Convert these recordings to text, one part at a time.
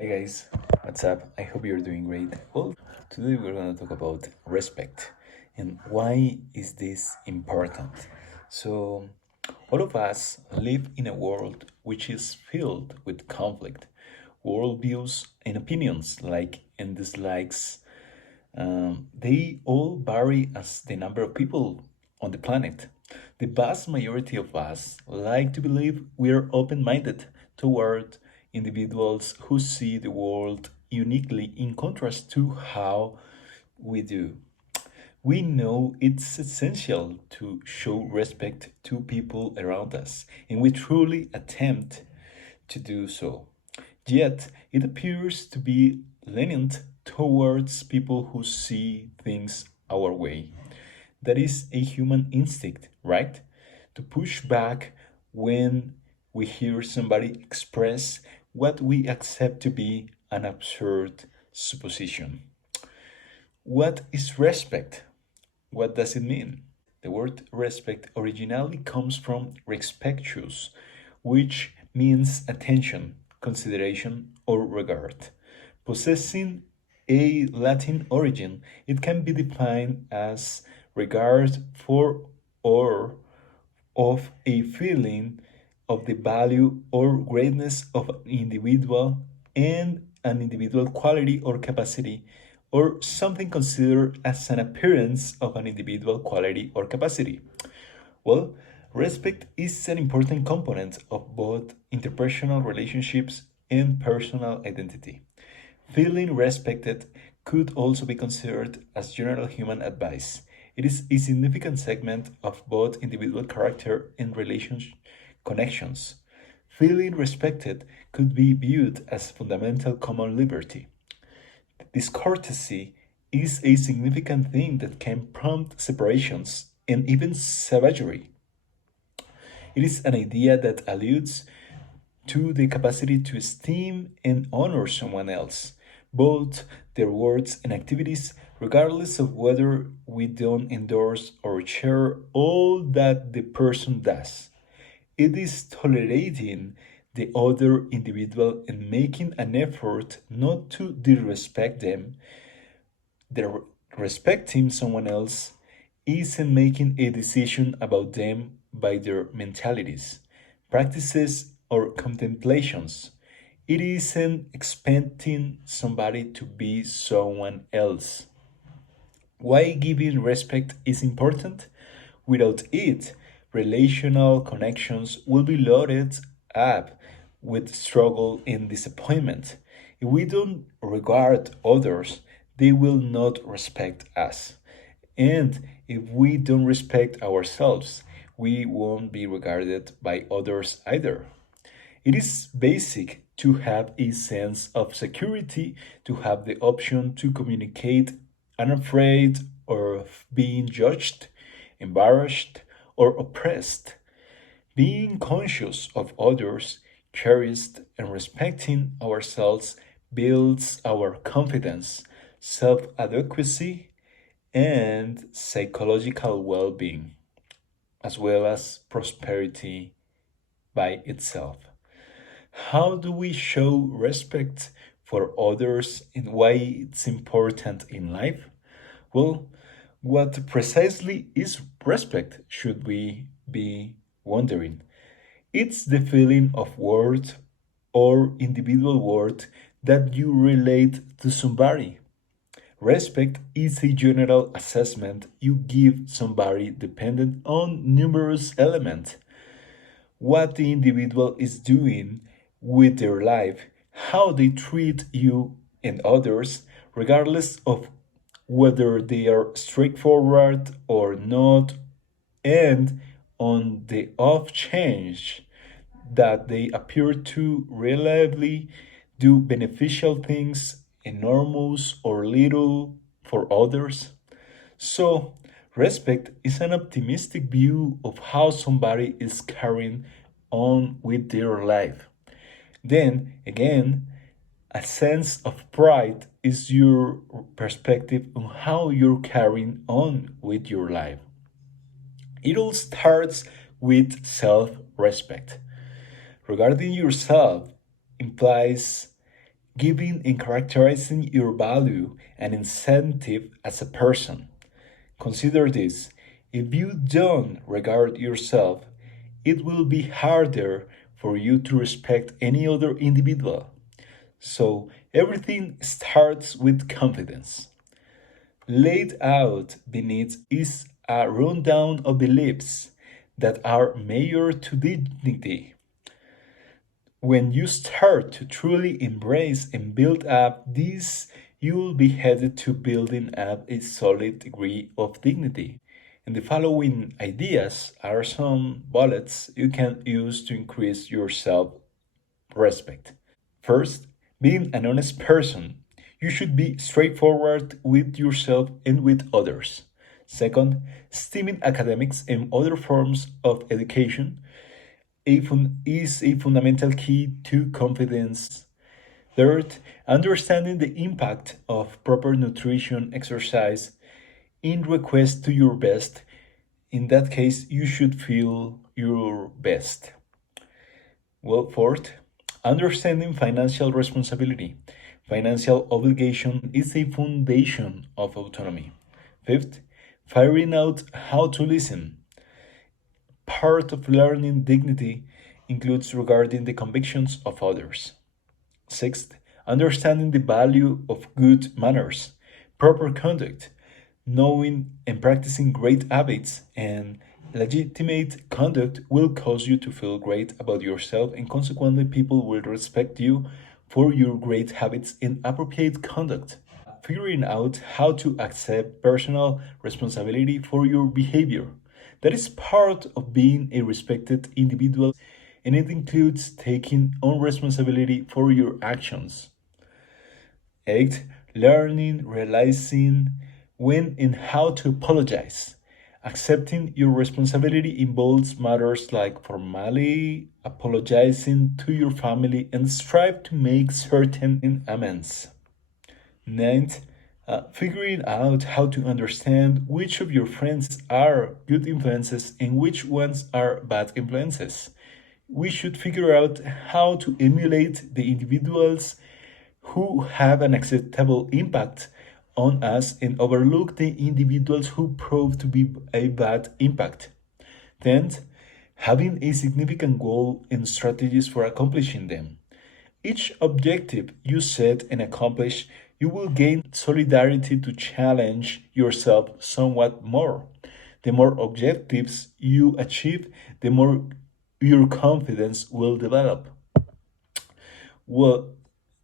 Hey guys, what's up? I hope you're doing great. Well, today we're going to talk about respect and why is this important. So, all of us live in a world which is filled with conflict, worldviews, and opinions like and dislikes. They all vary as the number of people on the planet. The vast majority of us like to believe we are open minded toward individuals who see the world uniquely in contrast to how we do. We know it's essential to show respect to people around us, and we truly attempt to do so. Yet, it appears to be lenient towards people who see things our way. That is a human instinct, right? To push back when we hear somebody express what we accept to be an absurd supposition. What is respect? What does it mean? The word respect originally comes from respectus, which means attention, consideration, or regard. Possessing a Latin origin, it can be defined as regard for or of a feeling of the value or greatness of an individual and an individual quality or capacity, or something considered as an appearance of an individual quality or capacity. Well, respect is an important component of both interpersonal relationships and personal identity. Feeling respected could also be considered as general human advice. It is a significant segment of both individual character and relationship connections. Feeling respected could be viewed as fundamental common liberty. Discourtesy is a significant thing that can prompt separations and even savagery. It is an idea that alludes to the capacity to esteem and honor someone else, both their words and activities, regardless of whether we don't endorse or share all that the person does. It is tolerating the other individual and making an effort not to disrespect them. The respecting someone else isn't making a decision about them by their mentalities, practices, or contemplations. It isn't expecting somebody to be someone else. Why giving respect is important? Without it, relational connections will be loaded up with struggle and disappointment. If we don't regard others, they will not respect us. And if we don't respect ourselves, we won't be regarded by others either. It is basic to have a sense of security, to have the option to communicate unafraid of being judged, embarrassed, or oppressed. Being conscious of others, cherished, and respecting ourselves builds our confidence, self adequacy, and psychological well being, as well as prosperity by itself. How do we show respect for others and why it's important in life? Well, what precisely is respect, should we be wondering? It's the feeling of worth or individual worth that you relate to somebody. Respect is a general assessment you give somebody dependent on numerous elements: what the individual is doing with their life, how they treat you and others, regardless of whether they are straightforward or not, and on the off chance that they appear to reliably do beneficial things, enormous or little, for others. So, respect is an optimistic view of how somebody is carrying on with their life. Then, again, a sense of pride is your perspective on how you're carrying on with your life. It all starts with self respect. Regarding yourself implies giving and characterizing your value and incentive as a person. Consider this: if you don't regard yourself, it will be harder for you to respect any other individual. So, everything starts with confidence. Laid out beneath is a rundown of beliefs that are major to dignity. When you start to truly embrace and build up these, you will be headed to building up a solid degree of dignity. And the following ideas are some bullets you can use to increase your self respect. First, being an honest person. You should be straightforward with yourself and with others. Second, stemming academics and other forms of education is a fundamental key to confidence. Third, understanding the impact of proper nutrition exercise in request to your best. In that case, you should feel your best. Well, fourth, understanding financial responsibility. Financial obligation is a foundation of autonomy. Fifth, figuring out how to listen. Part of learning dignity includes regarding the convictions of others. Sixth, understanding the value of good manners, proper conduct, knowing and practicing great habits, and legitimate conduct will cause you to feel great about yourself, and consequently, people will respect you for your great habits and appropriate conduct. Figuring out how to accept personal responsibility for your behavior. That is part of being a respected individual, and it includes taking on responsibility for your actions. 8. Learning, realizing when and how to apologize. Accepting your responsibility involves matters like formally apologizing to your family and strive to make certain amends. Ninth, figuring out how to understand which of your friends are good influences and which ones are bad influences. We should figure out how to emulate the individuals who have an acceptable impact on us and overlook the individuals who prove to be a bad impact. Tenth, having a significant goal and strategies for accomplishing them. Each objective you set and accomplish, you will gain solidarity to challenge yourself somewhat more. The more objectives you achieve, the more your confidence will develop. Well,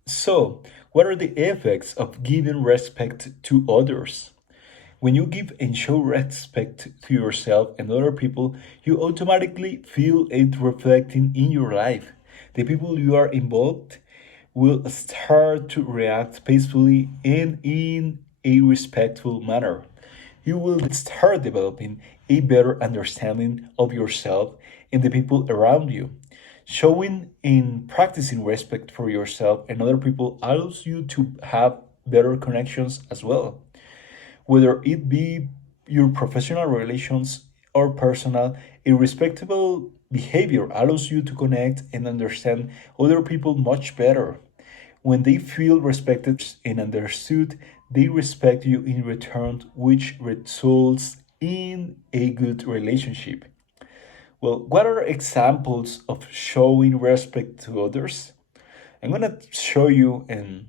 so, what are the effects of giving respect to others? When you give and show respect to yourself and other people, you automatically feel it reflecting in your life. The people you are involved will start to react peacefully and in a respectful manner. You will start developing a better understanding of yourself and the people around you. Showing and practicing respect for yourself and other people allows you to have better connections as well. Whether it be your professional relations or personal, a respectable behavior allows you to connect and understand other people much better. When they feel respected and understood, they respect you in return, which results in a good relationship. Well, what are examples of showing respect to others? I'm gonna show you and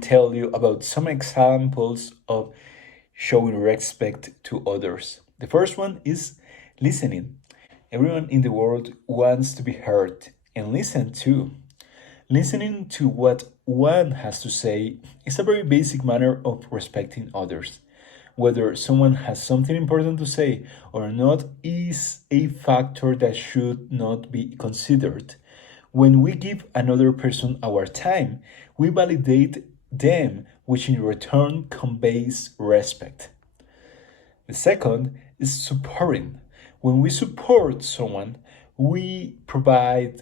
tell you about some examples of showing respect to others. The first one is listening. Everyone in the world wants to be heard and listened to. Listening to what one has to say is a very basic manner of respecting others. Whether someone has something important to say or not is a factor that should not be considered. When we give another person our time, we validate them, which in return conveys respect. The second is supporting. When we support someone, we provide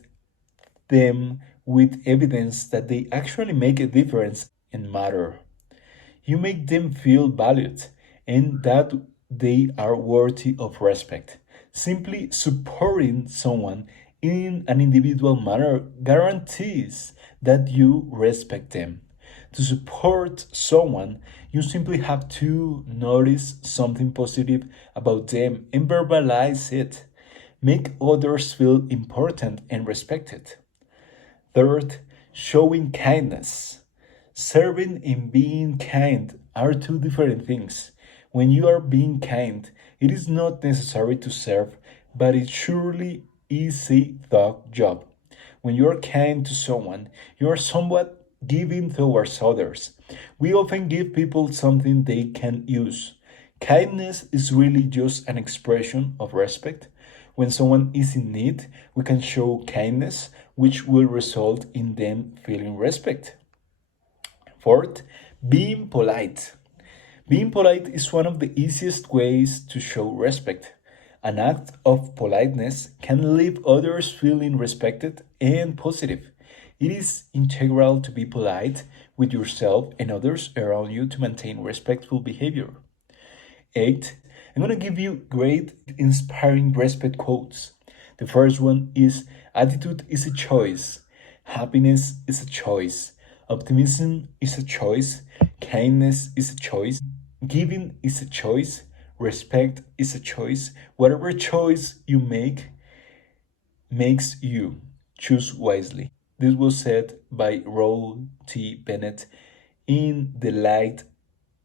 them with evidence that they actually make a difference and matter. You make them feel valued and that they are worthy of respect. Simply supporting someone in an individual manner guarantees that you respect them. To support someone, you simply have to notice something positive about them and verbalize it. Make others feel important and respected. Third, showing kindness. Serving and being kind are two different things. When you are being kind, it is not necessary to serve, but it surely is a thought job. When you are kind to someone, you are somewhat giving towards others. We often give people something they can use. Kindness is really just an expression of respect. When someone is in need, we can show kindness, which will result in them feeling respect. Fourth, being polite. Being polite is one of the easiest ways to show respect. An act of politeness can leave others feeling respected and positive. It is integral to be polite with yourself and others around you to maintain respectful behavior. 8. I'm going to give you great inspiring respect quotes. The first one is: attitude is a choice, happiness is a choice, optimism is a choice, kindness is a choice, giving is a choice, respect is a choice. Whatever choice you make makes you. Choose wisely. This was said by Roll T. Bennett in The Light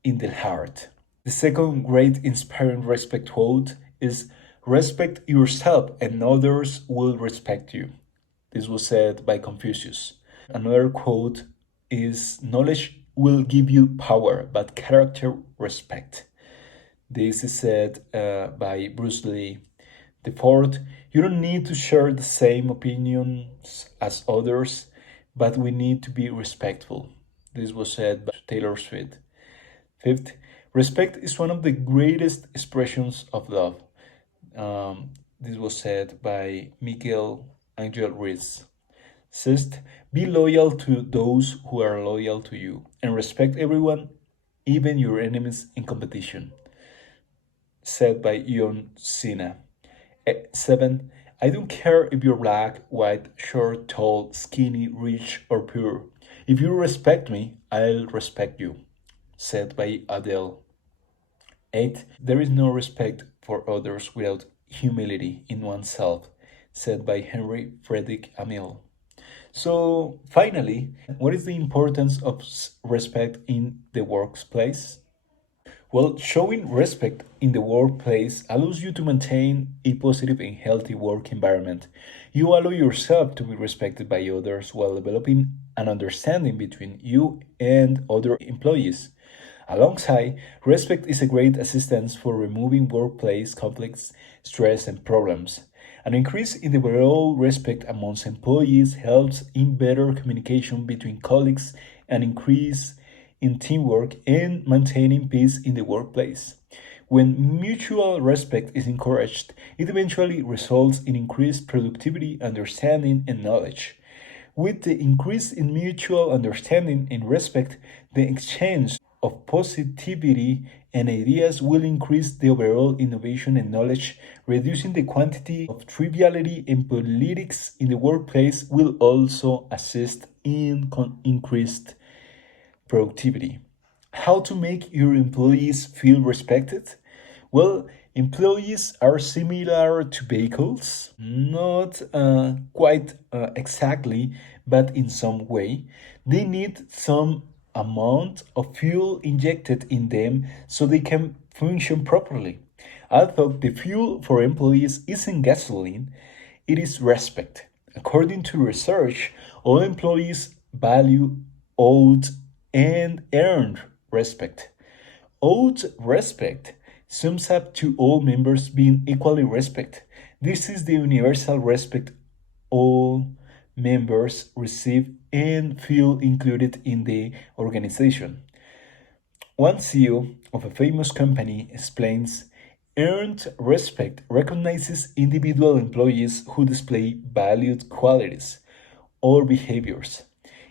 in the Heart. The second great inspiring respect quote is: respect yourself and others will respect you. This was said by Confucius. Another quote is: knowledge will give you power, but character respect. This is said by Bruce Lee. The fourth: you don't need to share the same opinions as others, but we need to be respectful. This was said by Taylor Swift. Fifth, respect is one of the greatest expressions of love. This was said by Miguel Angel Ruiz. Sixth, be loyal to those who are loyal to you, and respect everyone, even your enemies in competition. Said by John Cena. 7. I don't care if you're black, white, short, tall, skinny, rich, or poor. If you respect me, I'll respect you. Said by Adele. 8. There is no respect for others without humility in oneself. Said by Henry Frederick Amiel. So, finally, what is the importance of respect in the workplace? Well, showing respect in the workplace allows you to maintain a positive and healthy work environment. You allow yourself to be respected by others while developing an understanding between you and other employees. Alongside, respect is a great assistance for removing workplace conflicts, stress, and problems. An increase in the overall respect amongst employees helps in better communication between colleagues and increase in teamwork and maintaining peace in the workplace. When mutual respect is encouraged, it eventually results in increased productivity, understanding, and knowledge. With the increase in mutual understanding and respect, the exchange of positivity and ideas will increase the overall innovation and knowledge, reducing the quantity of triviality and politics in the workplace will also assist in increased productivity. How to make your employees feel respected? Well, employees are similar to vehicles, not quite exactly, but in some way. They need some amount of fuel injected in them so they can function properly. Although the fuel for employees isn't gasoline, it is respect. According to research, all employees value owed and earned respect. Owed respect sums up to all members being equally respected. This is the universal respect all members receive and feel included in the organization. One CEO of a famous company explains: earned respect recognizes individual employees who display valued qualities or behaviors.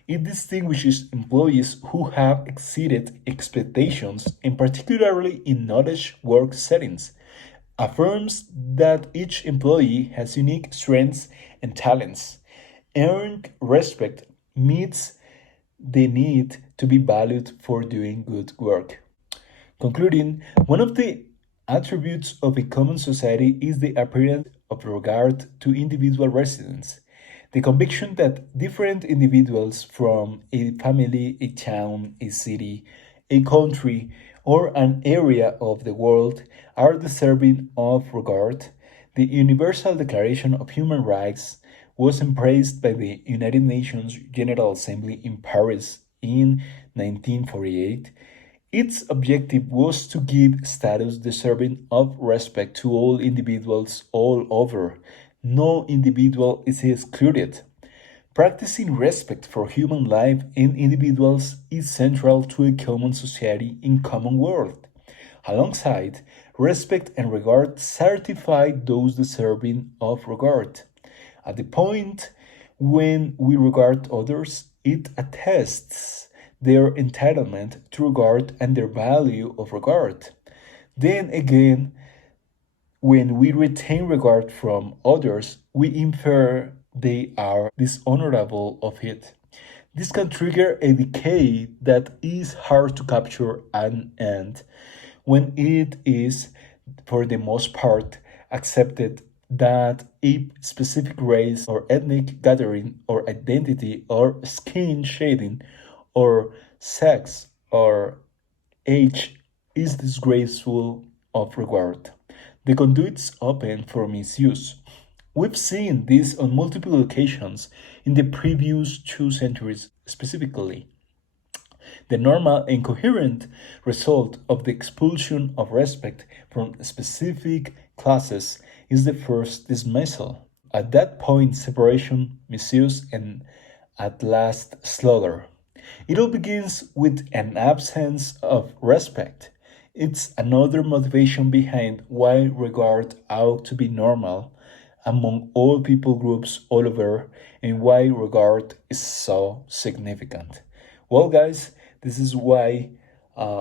It distinguishes employees who have exceeded expectations, and particularly in knowledge work settings. Affirms that each employee has unique strengths and talents. Earned respect meets the need to be valued for doing good work. Concluding, one of the attributes of a common society is the appearance of regard to individual residents. The conviction that different individuals from a family, a town, a city, a country, or an area of the world are deserving of regard. The Universal Declaration of Human Rights was embraced by the United Nations General Assembly in Paris in 1948. Its objective was to give status deserving of respect to all individuals all over. No individual is excluded. Practicing respect for human life and individuals is central to a common society in common world. Alongside, respect and regard certify those deserving of regard. At the point when we regard others, it attests their entitlement to regard and their value of regard. Then again, when we retain regard from others, we infer they are dishonorable of it. This can trigger a decay that is hard to capture and end when it is, for the most part, accepted that a specific race or ethnic gathering or identity or skin shading or sex or age is disgraceful of regard. The conduits open for misuse. We've seen this on multiple occasions in the previous 2 centuries specifically. The normal and coherent result of the expulsion of respect from specific classes is the first dismissal. At that point, separation, misuse, and at last slaughter. It all begins with an absence of respect. It's another motivation behind why regard ought to be normal among all people groups all over and why regard is so significant. Well, guys, this is why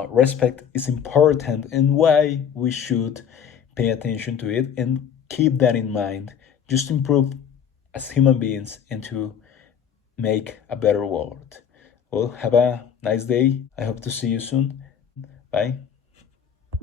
respect is important and why we should pay attention to it and keep that in mind just to improve as human beings and to make a better world. Well, have a nice day. I hope to see you soon. Bye.